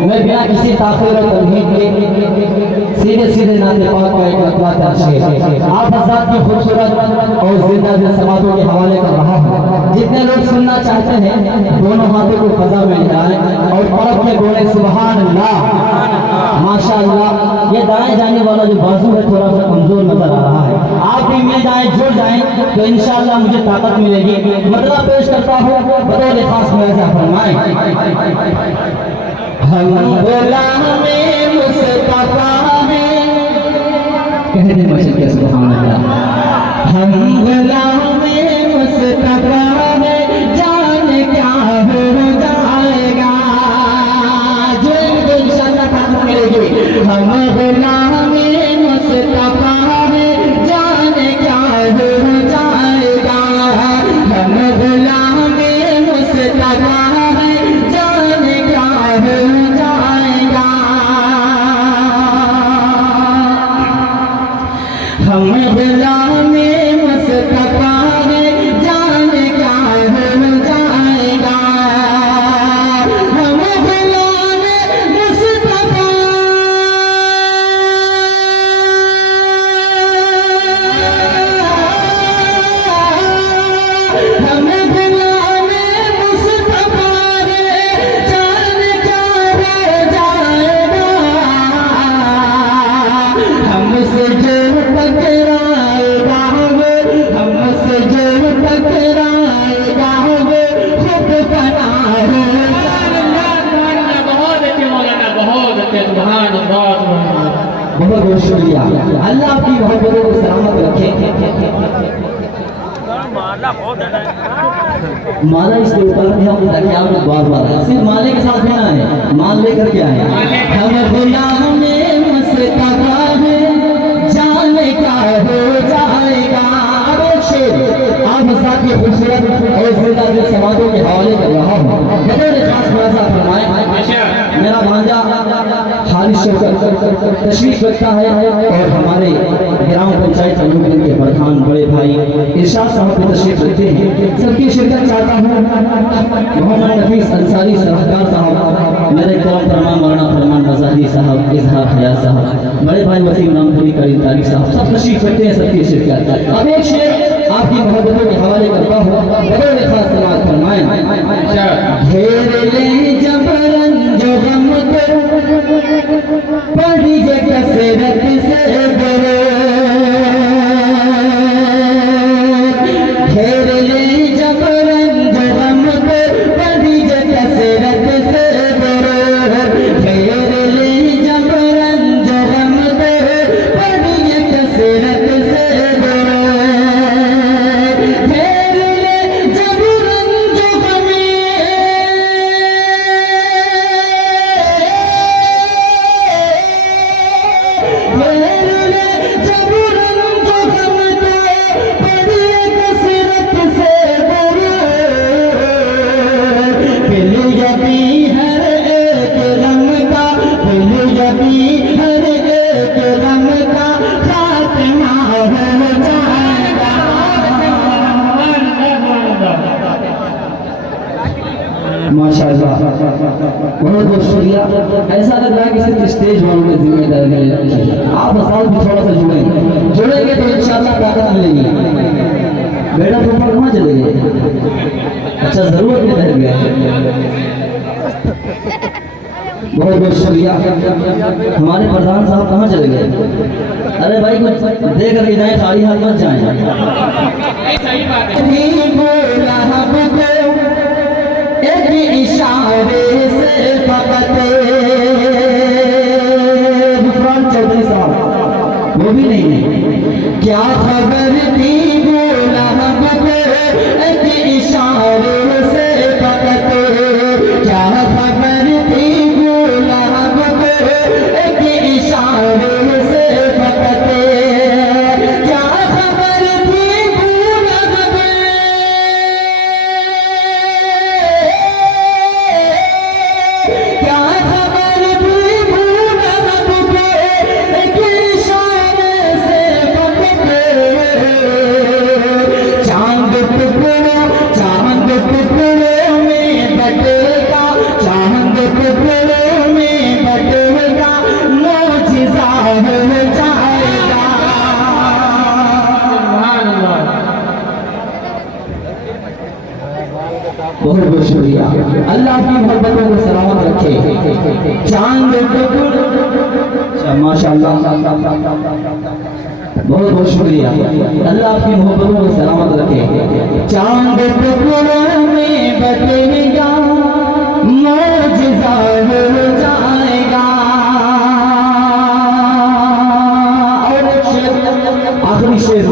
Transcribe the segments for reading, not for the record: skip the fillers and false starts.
मैं बिना किसी ताख़ीर और तमहीद के सीधे नाते पाक का एक मतला तर्शीह आप हज़रात की खूबसूरत और जिंदा समातों के हवाले कर रहा हूँ। जितने लोग सुनना चाहते हैं दोनों हाथों को फजा में लगाएं और तरफ में बोले सुभान अल्लाह माशाअल्लाह। ये दाएं जाने वाला जो बाजू है थोड़ा सा कमजोर नजर आ रहा है। आप भी मिल जाए जुड़ जाएं तो इंशाअल्लाह मुझे ताकत मिलेगी। मतलब पेश करता हूँ बतौर खास में ऐसा फरमाएं। हम गुलाम मुस्तफा हैं, कह दे मशहूर के सुभान अल्लाह। हम गुलाम मुस्तफा हैं, जान क्या हो जाएगा, जो इंशाअल्लाह ताकत मिलेगी। हम गुलाम मुस्तफा हैं, जान क्या हो जाएगा। हम गुलाम मुस्तफा हम गुलाम मुस्तफा हैं, जान क्या हो जाएगा। हम गुलाम मुस्तफा हम गुलाम मुस्तफा हैं, जान क्या हो जाएगा। हमसे जो टकराएगा हमसे जो टकराएगा खुद फना हो जाएगा। बहुत अच्छे मौलाना, बहुत अच्छे सुभान अल्लाह। बहुत बहुत शुक्रिया। अल्लाह आपकी मोहब्बतों को सलामत रखे। माला इसके ऊपर हम ताकि आप बार सिर्फ माले के साथ रहना है, माल लेकर के आए। हम गुलाम मुस्तफा हैं, जान क्या हो जाएगा। अब एक शेर आप साथ की खूबसूरत और जिंदा समातों के हवाले कर रहा हूँ। बतौर खास थोड़ा सा फरमाएं। मेरा भांजा हारिस शौकत तशरीफ रखता है और हमारे ग्राम पंचायत अनुग्रह के प्रधान बड़े भाई इरशाद साहब भी तशरीफ रखते हैं। सबकी शिरकत चाहता हूँ। मोहम्मद नफीस अंसारी सरकार साहब, मेरे करम फरमान मौलाना फरमान मज़ाहिरी साहब, इजहार हया साहब, बड़े भाई वसीम रामपुरी करीम तारिक साहब सब तशरीफ रखते हैं। सबकी शिरकत। अब एक शेर आपकी मोहब्बतों के हवाले करता हूँ। बड़े खास सलात फरमाएं। घेर ले जबरन जो गम को पड़ी जे कसरत से बरो, घेर ले जबरन जो गम को पड़ी जे कसरत से बरो, घेर ले जबरन जो गम को पड़ी जे कसरत से बरो, घेर ले जबरन जो गम माशाअल्लाह। बहुत बहुत शुक्रिया। ऐसा लग रहा है कि सिर्फ स्टेज वालों ने जिम्मेदारी ले रखी है। आप हसाल भी थोड़ा सा जुड़ेंगे तो इंशाअल्लाह ताकत मिलेगी। बेटा तो ऊपर कहाँ चले गए? अच्छा जरूरत में रह गया। बहुत बहुत शुक्रिया। हमारे प्रधान साहब कहाँ चले गए? अरे भाई कुछ दे करके जाए, खाली हाथ मत जाए। एक इशारे से फकत गुफरान चौधरी साहब वो भी नहीं। क्या खबर थी बोला एक इशारे से फकत, क्या खबर थी बोला एक इशारे से फकत, क्या खबर थी बोला क्या खबर थी बोला एक इशारे से फकत। बहुत बहुत शुक्रिया। अल्लाह की मोहब्बतों को सलामत रखे। चांद माशाअल्लाह, बहुत बहुत शुक्रिया। अल्लाह आपकी मोहब्बतों को सलामत रखे। चांद टुकड़ों में बदलेगा, मौजज़ा हो जाएगा। और आखिरी शेर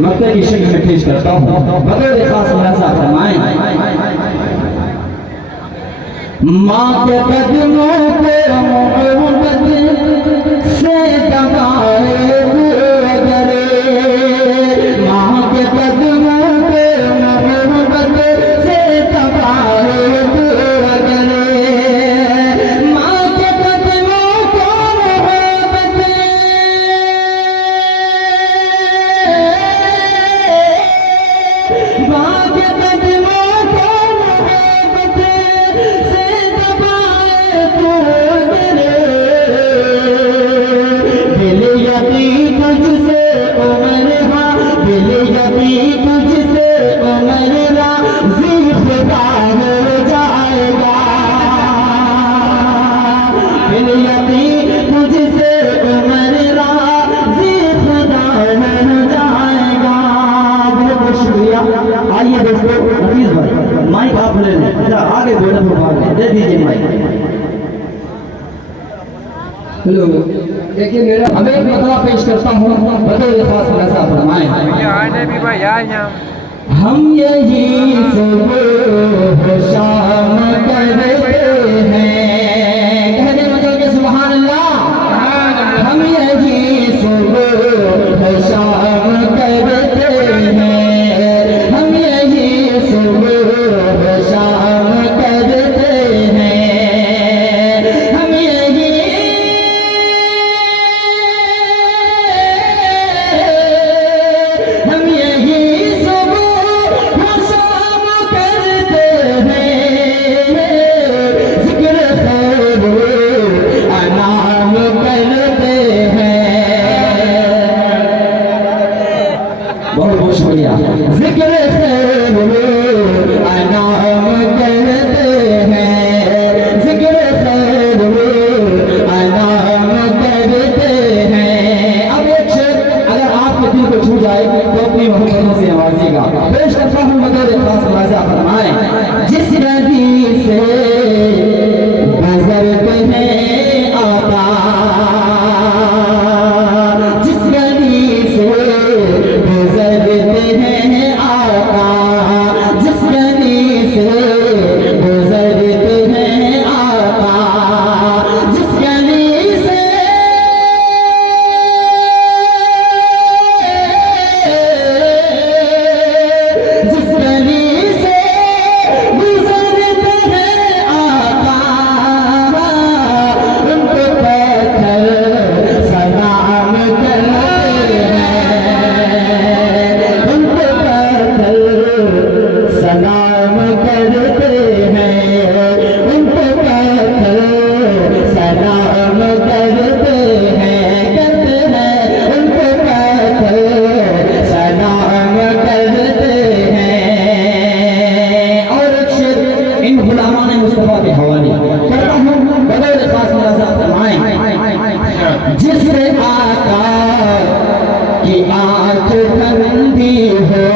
मक्के की शक्ल में पेश करता हूँ। बगैर खास मुलाजा फरमाएं। माँ के कदमों पे मोहब्बत से दबाए अगरे, माँ के कदमों पे मोहब्बत से दबाए अगरे, माँ के कदमों को मोहब्बत, माँ के कदमों को मोहब्बत से दबाए अगरे, दिल यकीन तुझसे उमर हा, दिल यकीन तुझसे उमर राज़ी खुदा हो जाएगा, दिल यकीन तुझसे उमर राज़ी खुदा हो जाएगा। बहुत बहुत शुक्रिया। आइए दोस्तों, हफीज भाई माइक आप ले लें, आगे बोले तो दे दीजिए माइक। हेलो, देखिए मेरा हमें एक मतला पेश करता हूँ। बतौर खास मुलाजा फरमाएं। हम यही सुबह शाम करते हैं, कहने मतलब के सुभान अल्लाह। हम यही सुबह शाम करते हैं, हम यही सुबह शाम करते हैं, हम यही सुबह शाम करते हैं। जिक्र खैर अनाम करते हैं। बहुत बहुत शुक्रिया। जिक्र खैर अनाम करते हैं, जिक्र खैर अनाम करते हैं। अब एक शेर अगर आपके दिल को छू जाए तो अपनी मोहब्बतों से नवाजिएगा। पेश करता हूँ बतौर खास मुलाजा फरमाएं। जिस नदी से गुजरते हैं आका, जिस नदी से गुजरते हैं आका, जिस नदी से गुजरते हैं आका, जिस नदी से जिस गली से गुजरते हैं आका, उनको पत्थर सलाम करते हैं, उनको पत्थर सलाम करते हैं, उनको पत्थर सलाम करते हैं, उनको पत्थर सलाम करते हैं। और एक शेर इन गुलामान मुस्तफा के हवाले करता हूँ। बगैर खास मुलाजा फरमाएं। जिससे आका की आंख ठंडी हो,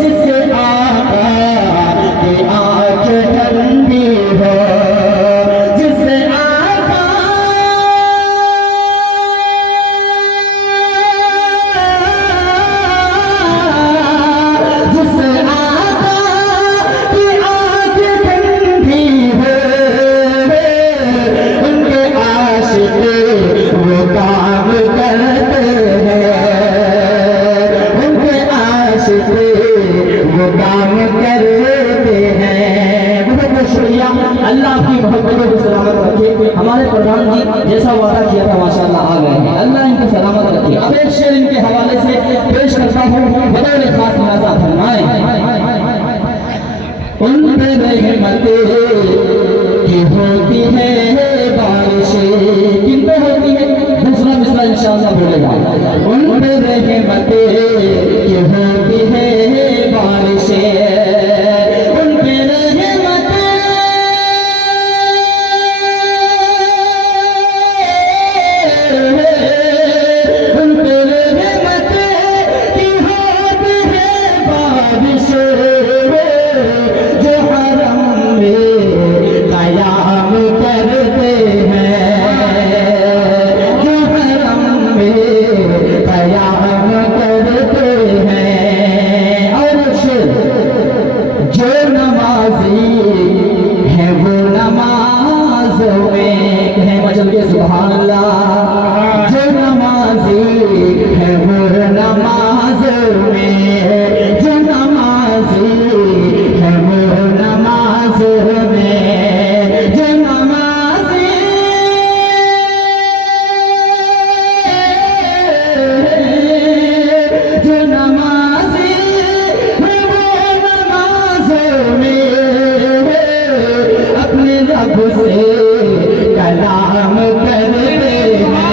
जिससे आका की आंख ठंडी हो, जिससे आका जिससे आका की आंख ठंडी हो, उनके आशिक वो काम करते हैं, उनके आशिक वो काम करते हैं। बहुत बहुत शुक्रिया। अल्लाह आपकी मोहब्बतों को सलामत रखे। हमारे प्रधान जी जैसा वादा किया था माशाअल्लाह आ गए हैं। अल्लाह इनको सलामत रखे। अब एक शेर इनके हवाले से पेश करता हूँ। बतौर खास मुलाजा फरमाएं। उन पे रहमत की होती है बारिशें, किन पे होती है? दूसरा मिसरा इंशाअल्लाह बोलेगा। उन पे रहमत की होती है बारिशें, नमाज़ों में जो नमाज़ी है वो नमाज़ों में जो नमाज़ी जो नमाज़ी है वो नमाज़ों में अपने रब से कलाम करते हैं।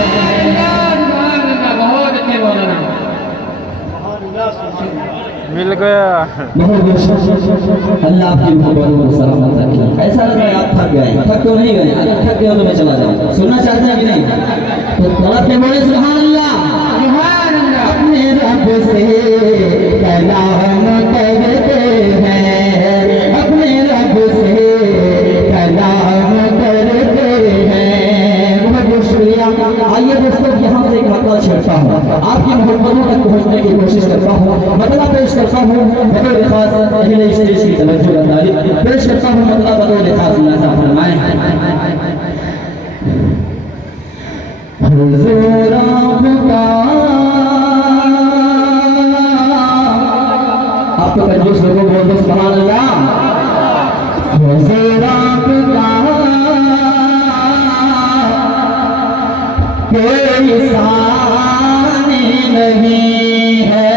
मिल गया। अल्लाह आपकी मोहब्बत और सलामत रखे। ऐसा लग रहा है आप थक गए, थक तो नहीं गए, अगर थक गए हो तो मैं चला जाऊँ। सुनना चाहते हैं कि नहीं? तो तड़प के बोले सुभान अल्लाह, सुभान अल्लाह। अपने रब से कलाम करते हैं, अपने रब से कलाम करते हैं। बहुत बहुत शुक्रिया। आइए दोस्तों, यहाँ से एक मतलब छेड़ता हूँ, आपकी मोहब्बतों तक पहुँचने की कोशिश करता हूँ, मतलब पेश करता हूँ बतौर खास अहले स्टेज की तवज्जो का तालिब पेश करता हूँ, मतलब बतौर खास अल्लाह साहब फरमाएं। हुज़ूर आपका, आप तो कंजूस लोगों बोल दो सुभान अल्लाह। हुज़ूर आपका कोई सानी नहीं है,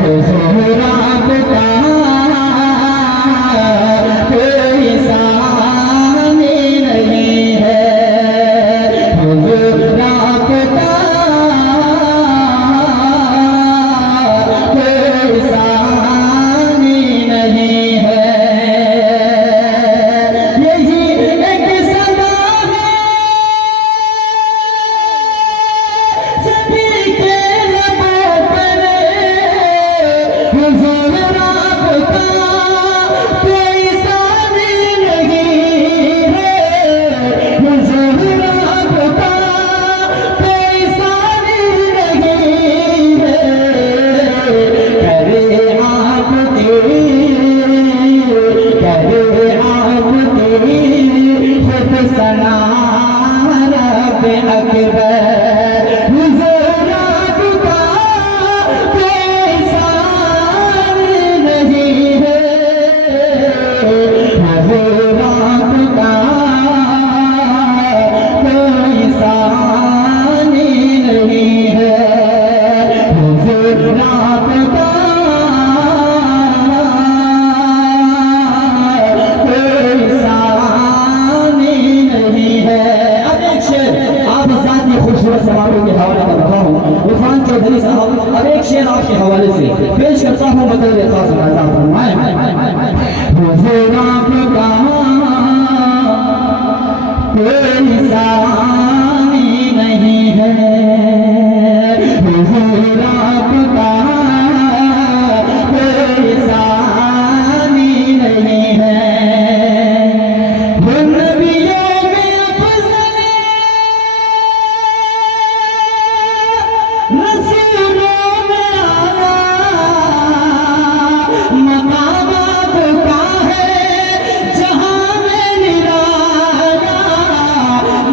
हुज़ूर आपका कोई सानी नहीं है, हुज़ूर आपका कोई सानी नहीं है। यही एक सदा है सभी के लबों पर, हुज़ूर आपका कोई सानी नहीं है, हुज़ूर आपका कोई सानी नहीं है। करे आबदी, करे आबदी खुद सना रब अकबर, हुज़ूर आपका कोई सानी नहीं है, हुज़ूर आपका कोई सानी नहीं है, हुज़ूर आपका कोई सानी नहीं है। अब एक शेर आप साथ में खूबसूरत समारोह के हवाले कर रहा हूँ, इरफान चौधरी साहब, अब एक शेर आपके हवाले से पेश करता हूँ, बतौर खास अल्लाह साहब फरमाएं। हुज़ूर आपका कोई सानी नहीं है, हुज़ूर आपका कोई सानी नहीं है। वो नबियों में अफ़ज़ल, रसूलों में आला, मकाम आपका है जहाँ में निराला,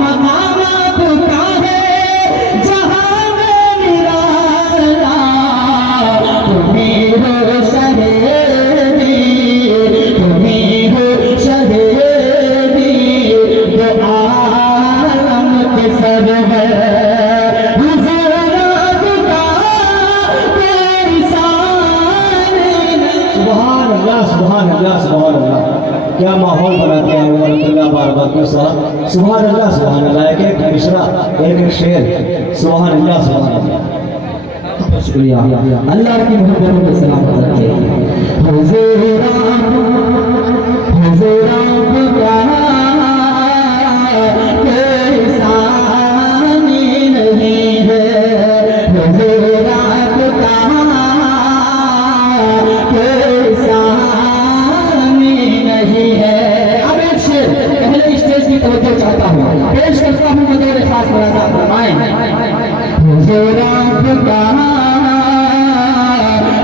मकाम आपका है जहाँ में निराला। तुम्हीं हो शहेदी, तुम्हीं हो शहेदी, जो आलम के सरवर, हुज़ूर आपका कोई सानी नहीं। सुभान अल्लाह, सुभान अल्लाह, सुभान अल्लाह। क्या माहौल बनाते हैं अल्लाह बारगाह के साथ। सुभान अल्लाह, सुभान अल्लाह। एक एक मिसरा, एक एक शेर, सुभान अल्लाह, सुभान अल्लाह। शुक्रिया। अल्लाह की मोहब्बत में सलामत रखे। हुज़ूर आपका कोई सानी नहीं है, हुज़ूर आपका कोई सानी नहीं है। अब एक शेर पहले स्टेज की तवज्जो चाहता हूँ, पेश करता हूँ बतौर खास मुलाज़ा फरमाएं। हुज़ूर आपका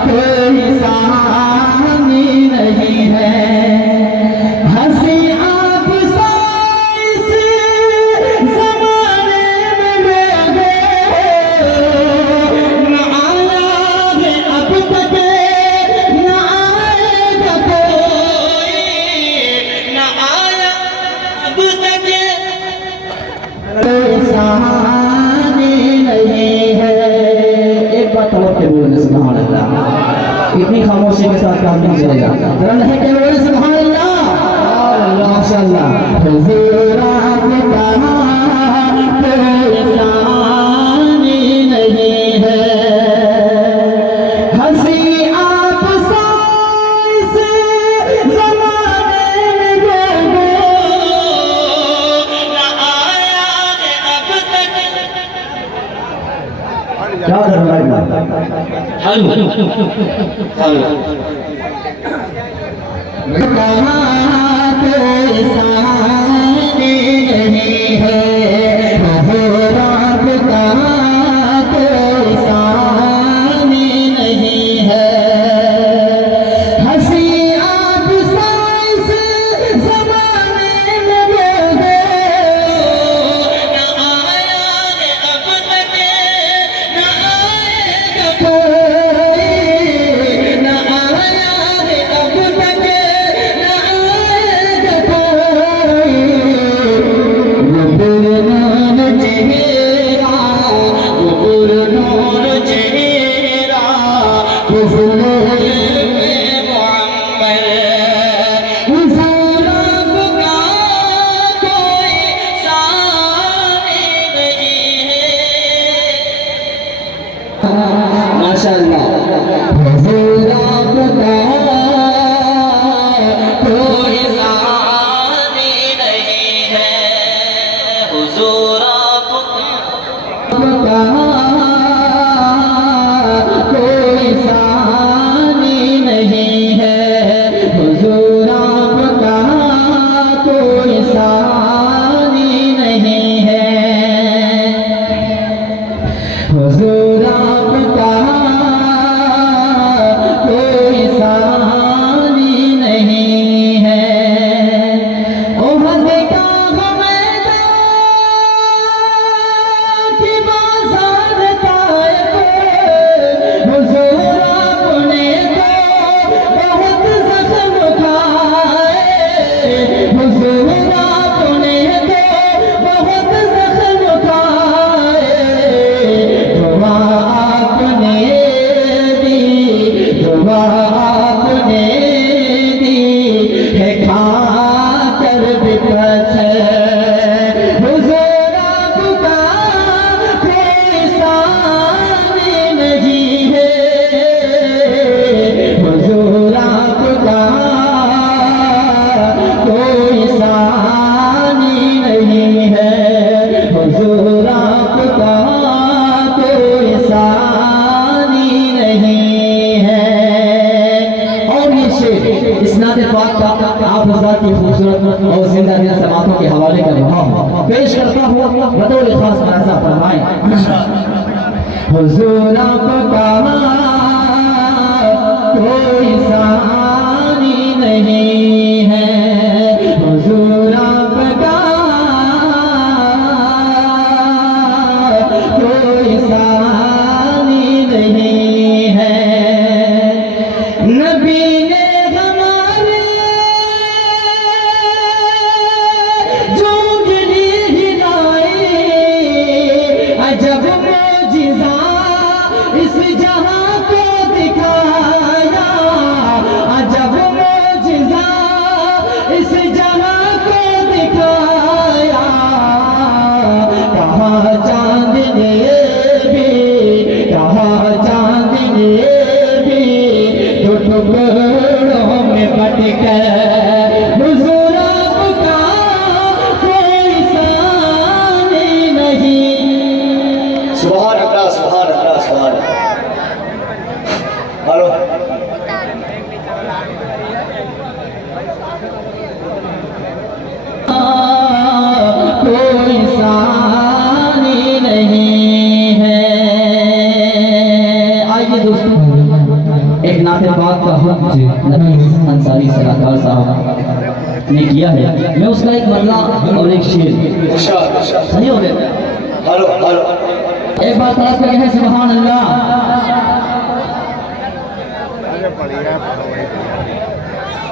कोई सानी नहीं है, कितनी खामोशी के साथ काम नहीं चलेगा। जरा नहीं क्या बोले सुभान अल्लाह माशाअल्लाह। हुजूर आपका कोई सानी नहीं है, हंसी आप से ज़माने में लोगों ना आया है अब तक। क्या कर रहा है हेलो कोई सानी नहीं है, हुजूर आपका कोई सानी नहीं है, हंसी आप से ज़माने में लोगों ना आया है अब तक, ना आएगा कोई, ना आया है अब तक, ना आएगा कोई। वो पुरनूर चेहरा, वो पुरनूर चेहरा, हुस्न मुअम्मर, हुजूर आपका कोई सानी नहीं है। माशाअल्लाह हुजूर आपका कोई सानी नहीं है, हुजूर आपका कोई सानी नहीं है, हुजूर आपका कोई सानी नहीं है, हुजूर आपका कोई सानी नहीं है। ओहद का मैदान की बाज़ार ताइफ, हुजूर आपने तो बहुत ज़ख्म खाए, हुजूर आपने तो बहुत ज़ख्म खाए। दुआ आपने दी, दुआ आपने दी है खाकर विपथ, हुजूर आपका कोई सानी नहीं है, हुजूर आपका कोई सानी नहीं है, हुजूर आपका कोई सानी नहीं है। और ये शेर इस्नाद पाक का आप हज़रात की खूबसूरत और जिंदा दिल समातों के हवाले कर रहा हूँ, पेश करता हूँ बतौर खास मनासा फरमाएं। हुजूर आपका कोई सानी नहीं है, हुजूर आपका कोई सानी नहीं है। नबी ने हमारे जोगनी हिलाई, अजब मौजिज़ा इस जहां को दिखाया, अजब मौजिज़ा इस जहां को दिखाया। कहा चांद ने भी, कहा चांद ने भी दो टुकड़ों में बट कर, हुजूर आपका कोई सानी नहीं। सुभान अल्लाह सुभान अल्लाह सुभान अल्लाह। हेलो कोई सानी नहीं है। आइए दोस्तों, एक नाते पाक का हुक्म नबी अंसारी सलाहकार साहब ने किया है, मैं उसका एक बदला और एक शेर सही हो गया। हेलो हेलो एक बार तलब करके है सुभान अल्लाह।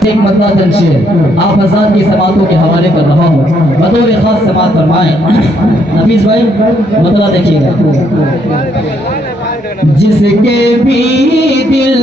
एक बदला शेर आप हज़रात की समातों के हवाले कर रहा हूँ, बतौर खास समात फरमाएं। नफीस भाई बदला देखिएगा। जिसके भी दिल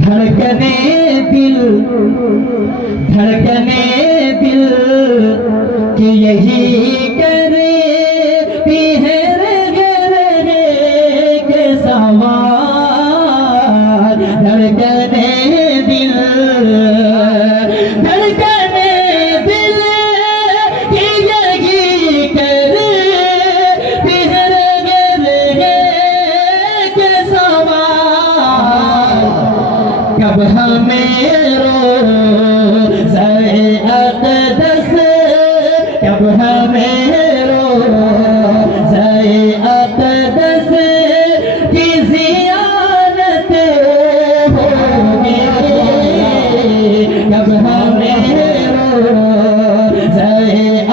धड़कने दिल कि यही करती है रे के सवाल। धड़कने दिल कि यही करती है रे के सवाल। कब हमें रोज़े अक़दस, कब हमें रोज़े अक़दस की ज़ियारत होगी। कब हमें रोज़े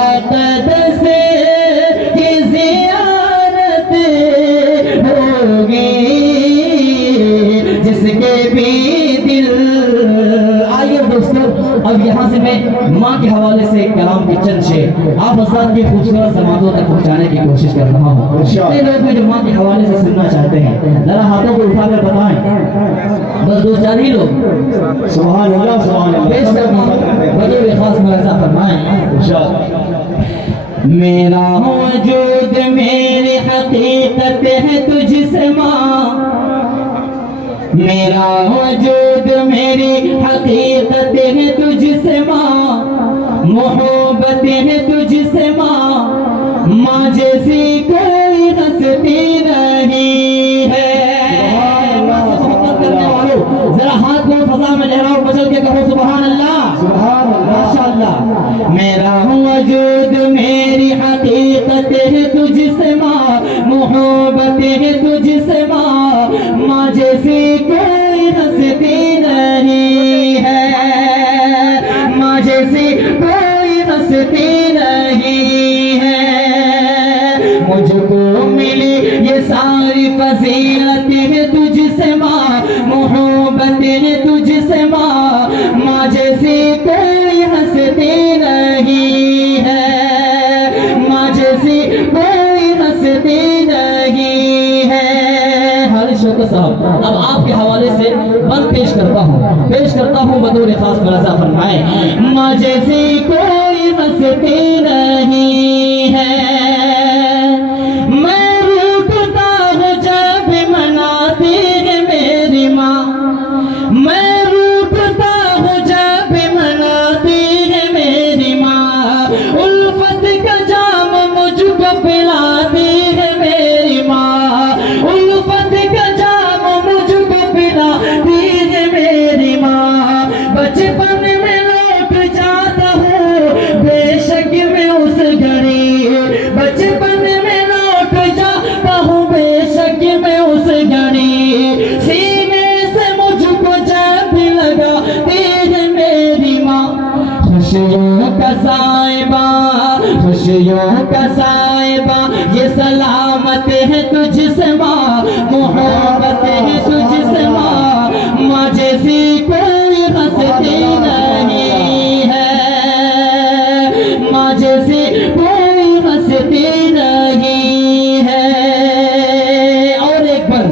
अक़दस की ज़ियारत होगी। जिसके भी दिल। आइए दोस्तों, अब यहाँ से मैं माँ के हवाले से कलाम के चंद शेर आप हज़रात के खूबसूरत समातों तक पहुँचाने की कोशिश कर रहा हूँ। कितने लोग भी जो माँ के हवाले से सुनना चाहते हैं, जरा हाथों को उठाकर बताएं। बस दो चार ही लोग सुभान अल्लाह, सुभान अल्लाह। पेश करना बतौर खास मुलाज़ा फरमाएं। मेरा वजूद मेरी हकीकत है तुझसे माँ, मेरा वजूद मेरी हकीकत है तुझसे माँ, मोहब्बत है तुझसे माँ, माँ जैसी कोई हस्ती नहीं है। मोहब्बत करने वालों जरा हाथ को फजा में लहराओ, मचल के कहो सुभान अल्लाह, सुभान अल्लाह, माशाअल्लाह। मेरा वजूद मेरी हकीकत है तुझसे माँ, मोहब्बत है तुझसे माँ, माँ जैसी कोई हस्ती नहीं है, माँ जैसी कोई हस्ती नहीं है। मुझको मिली ये सारी फजीलतें है तुझसे माँ, मोहब्बत है तुझसे माँ, माँ जैसी कोई हस्ती नहीं है, माँ जैसी कोई हस्ती नहीं है। शौकत साहब, अब आपके हवाले से बंद पेश करता हूँ बतौर खास मुलाज़ा फरमाएं। माँ जैसी कोई हस्ती नहीं है, मैं रूठता हूँ जब मनाती है मेरी माँ, मैं रूठता हूँ जब मनाती है मेरी माँ, उल्फत का जाम मुझको पिलाती है मेरी माँ, उल्फत का जाम मुझको पिलाती है मेरी माँ। बचपन में लौट जाता हूँ बेशक मैं उस घड़ी, बचपन में लौट जाता हूँ बेशक मैं उस घड़ी, सीने से मुझको जब लगाती है मेरी माँ। खुशियों का साइबा, खुशियों का साइबा ये सलामत है तुझसे माँ, मोहब्बत है तुझसे माँ, माँ जैसी कोई हस्ती नहीं है, माँ जैसी कोई हस्ती नहीं है। और एक बार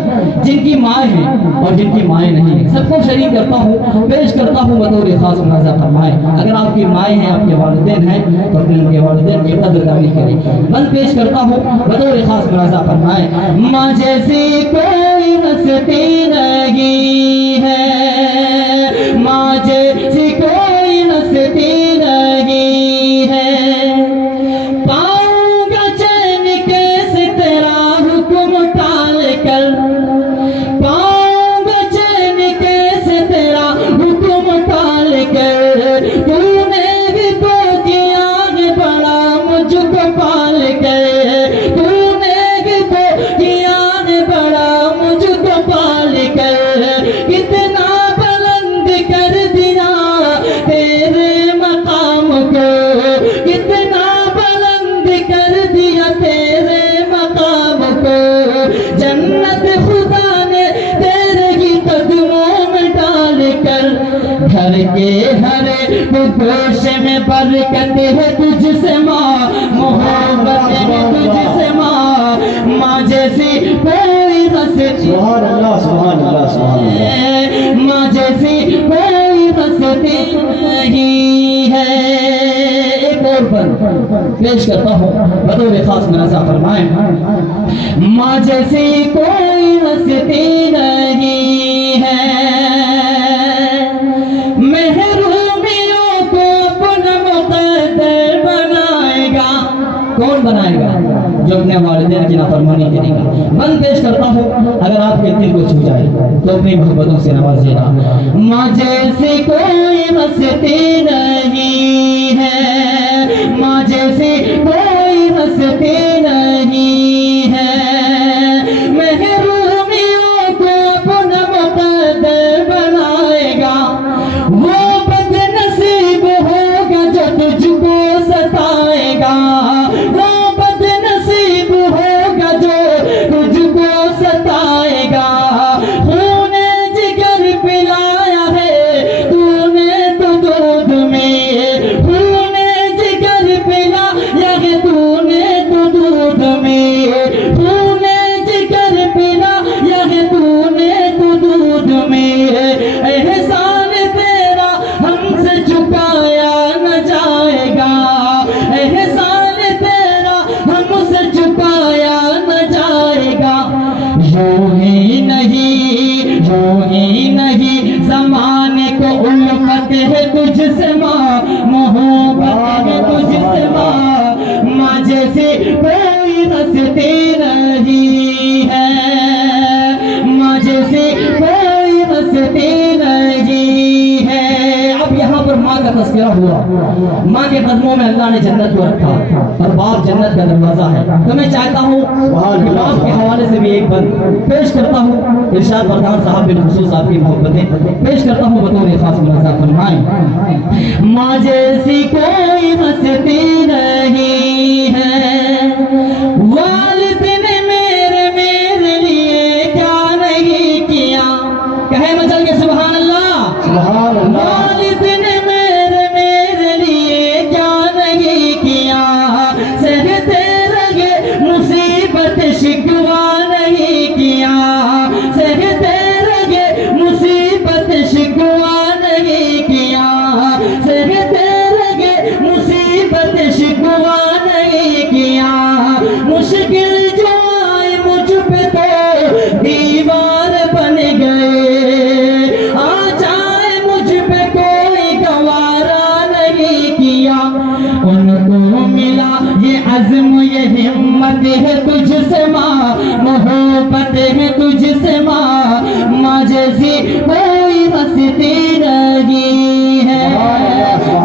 जिनकी माँ है और जिनकी माएँ नहीं है, सबको शरीक करता हूँ, पेश करता हूँ बतौर खास मुलाज़ा फरमाएं। अगर आपकी माएँ हैं, आपके वालिदैन हैं, तो अपने उनके वालिदैन की कदर तारीफ करें। बंद पेश करता हूँ बतौर खास मुलाज़ा फरमाएं। माँ जैसी कोई हस्ती नहीं है, माँ जैसी कोई हस्ती नहीं है। पाऊंगा चैन कैसे तेरा हुक्म टाल कर, पाऊंगा चैन कैसे तेरा हुक्म टाल कर, तूने भी तो किया है बड़ा मुझको पाल कर, तूने भी तो किया है बड़ा मुझको पाल कर, कितना बुलंद कर दिया तेरे मकाम को, कितना बुलंद कर दिया तेरे मकाम को, जन्नत खुदा ने तेरे ही कदमों में डाल कर, घर के हरे गोश में बरकत है तुझसे माँ, मोहब्बत है तुझसे माँ, माँ जैसी कोई हंसती सुभान अल्लाह सुभान अल्लाह सुभान अल्लाह। माँ जैसी कोई हंसती नहीं है। एक और पर पेश करता हूँ बतौर खास मुनाजा फरमाएं। माँ जैसी कोई हंसती नहीं है, महरूमियों को अपना मुक़द्दर बनाएगा। कौन बनाएगा? जो अपने वालिदैन की नाफरमानी करेगा। बंद पेश करता हूँ, अगर आपके दिल को छू जाए तो अपनी मोहब्बतों से नवाजिएगा। माँ जैसी कोई हंसती नहीं है, माँ जैसी कोई हंसती नहीं है, महरूमियों को अपना मुक़द्दर बनाएगा। वो बदनसीब होगा जो तुझको सताएगा, वो बदनसीब होगा जो तुझको सताएगा। खूने जिगर पिलाया है तूने तो दूध में, खूने जिगर पिलाया है तूने तो दूध में, खूने जिगर पिलाया है तूने तो दूध में। एहसान तेरा हमसे चुकाया न जाएगा, एहसान तेरा हमसे चुकाया न जाएगा। यूं ही नहीं ज़माने को उल्फत है तुझसे माँ, मोहब्बत है तुझसे माँ। माँ जैसी कोई हंसती नहीं है, माँ जैसी कोई हंसती नहीं है। अब यहाँ पर माँ का तस्करा हुआ, माँ के कदमों में अल्लाह ने जन्नत को रखा और बाप जन्नत का दरवाजा है। तो मैं चाहता हूँ कि बाप के हवाले से भी एक बंद पेश करता हूँ। इरशाद प्रधान साहब बिन खुसूस आपकी मोहब्बतें पेश करता हूँ बतौर खास मुनाजा फरमाएं। माँ जैसी कोई हंसती नहीं है, वालिदैन मेरे लिए क्या नहीं किया। कहे मचल के सुभान अल्लाह सुभान अल्लाह। वालिदैन मेरे लिए क्या नहीं किया, सहते रहे मुसीबत शिकवा नहीं किया, सहते रहे मुसीबत शिकवा नहीं किया, सहते रहे मुसीबत शिकवा नहीं किया। मुश्किल जो आए मुझ पे तो दीवार बन गए, आ जाए मुझ पे कोई गवारा नहीं किया। उनको मिला ये अज़्म ये हिम्मत है तुझसे माँ, मोहब्बत है तुझसे माँ। माँ जैसी कोई हंसती नहीं है,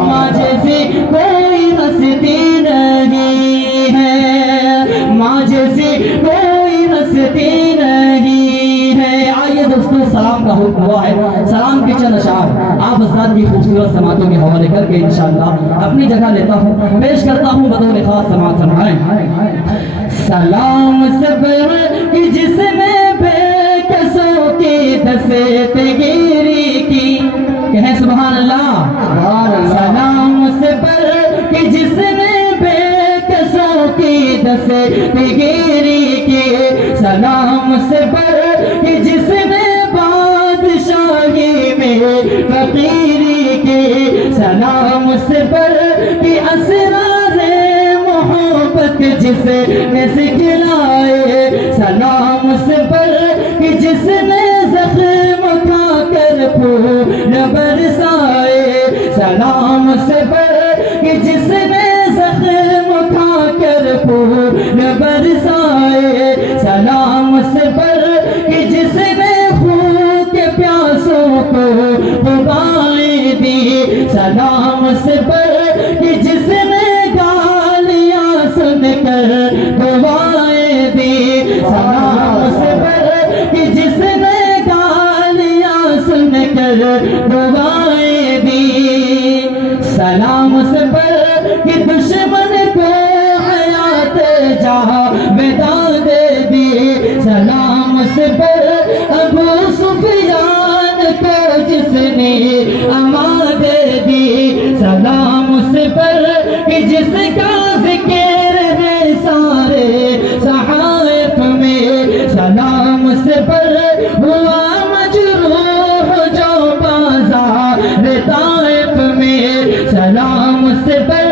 माँ जैसी कोई हंसती नहीं है, माँ जैसी कोई हंसती नहीं है। आइए दोस्तों, सलाम का हुक्म हुआ है, सलाम के चंद अशार आप हज़रात की खूबसूरत समातों के हवाले करके इंशाअल्लाह अपनी जगह लेता हूँ, पेश करता हूँ बतौर खास समात फरमाएं। सलाम सब कि जिसने बेकसों की दस्तगीरी की। कहें सुभान अल्लाह। सलाम से पर कि जिसने बेकसों की दस्तगीरी की, सलाम से पर कि जिसने बादशाही में फकीरी की, सलाम से पर कि असरारे मोहब्बत जिसने सिखलाए, सलाम से पर कि जिसने ज़ख्म खाकर फूल बरसाए, सलाम से पर कि जिसने ज़ख्म खाकर फूल बरसाए, सलाम से पर कि जिसने खून के प्यासों को बुआएं दी, सलाम से पर कि जिसने गालियां सुनकर दुआएं दी, सलाम से पर कि जिसने गालियां सुनकर दुआएं दी, सलाम से पर कि दुश्मन को हयात जावेदा दे दी, सलाम से पर अबू सुफियान को जिसने अमा दे दी, सलाम से पर कि जिसका जिक्र है सारे सहाइफ में, सलाम उस पर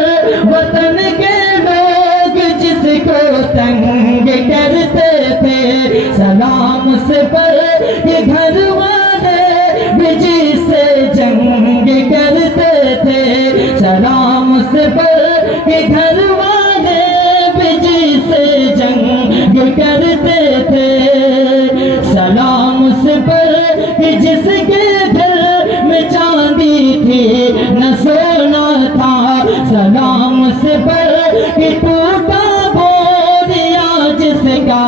वतन के लोग जिसको तंग करते थे, सलाम उस पर ये घर वाले भी जिससे जंग करते थे, सलाम उस पर ये घर वाले भी जिससे जंग करते थे, सलाम उस पर कि जिसके घर में चांदी थी न सोना था, सलाम उस पर कि टूटा बोरिया जिसका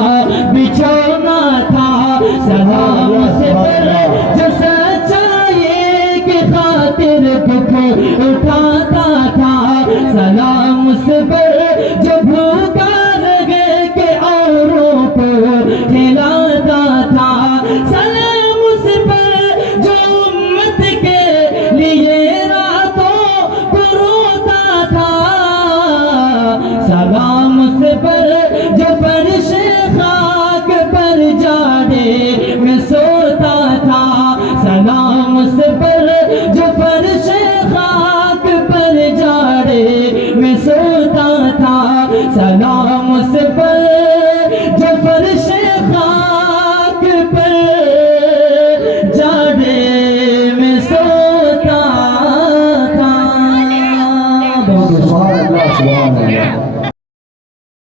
बिछोना था, सलाम उस पर जो सच्चाई की खातिर दुख उठाता था, सलाम उस पर जो भूखा रह के औरों को खिलाता था, सलाम उस पर जो उम्मत के लिए रातों को रोता था, सलाम उस पर जो फर्श खाक पर जाड़े में सोता था, सलाम उस पर जो फर्श खाक पर जाड़े में सोता था, सलाम उस पर जो फर्श खाक पर जाड़े में सोता था। सुभान अल्लाह सुभान अल्लाह।